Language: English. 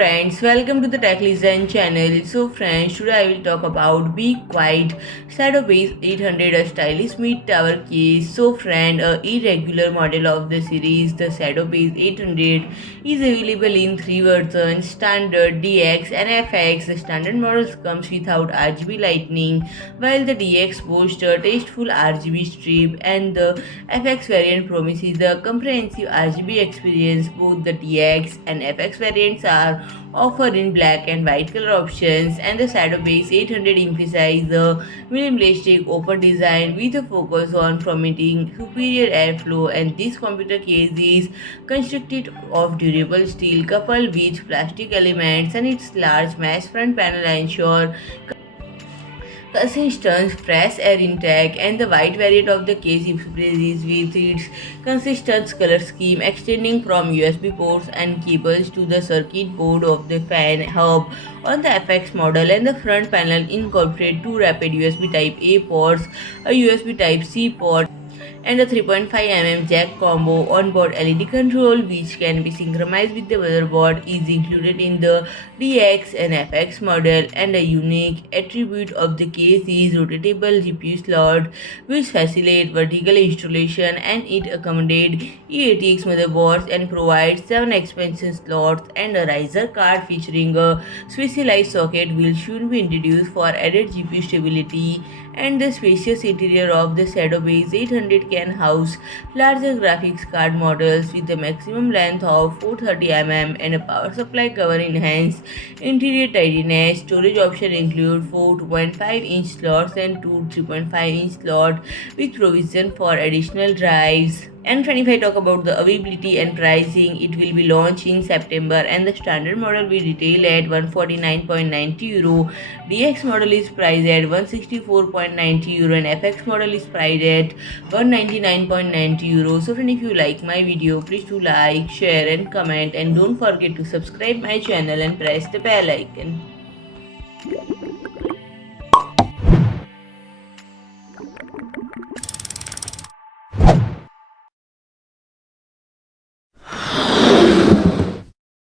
friends, welcome to the Tech Design channel. So friends, today I will talk about Be Quiet Shadow Base 800, a stylish mid-tower case. So friend, a irregular model of the series, the Shadow Base 800 is available in three versions: Standard, DX and FX. The standard models comes without RGB lighting, while the DX boasts a tasteful RGB strip and the FX variant promises the comprehensive RGB experience. Both the DX and FX variants are offered in black and white color options, and the Shadow Base 800 emphasizes the minimalistic open design with a focus on permitting superior airflow. And this computer case is constructed of durable steel coupled with plastic elements, and its large mesh front panel ensure consistent fresh air intake, and the white variant of the case impresses with its consistent color scheme extending from USB ports and cables to the circuit board of the fan hub. On the FX model, and the front panel incorporate two rapid USB Type A ports, a USB Type C port, and a 3.5 mm jack combo. Onboard LED control, which can be synchronized with the motherboard, is included in the DX and FX model, and a unique attribute of the case is rotatable GPU slot, which facilitate vertical installation, and it accommodates E-ATX motherboards and provides 7 expansion slots and a riser card featuring a specialized socket will soon be introduced for added GPU stability. And the spacious interior of the Shadow Base 800 can house larger graphics card models with a maximum length of 430 mm and a power supply cover enhanced interior tidiness. Storage options include 4 2.5-inch slots and 2 3.5-inch slots with provision for additional drives. And friend, if I talk about the availability and pricing, it will be launched in September, and the standard model will retail at 149.90 euro. DX model is priced at 164.90 euro, and FX model is priced at 199.90 euro. So friend, if you like my video, please do like, share and comment, and don't forget to subscribe my channel and press the bell icon.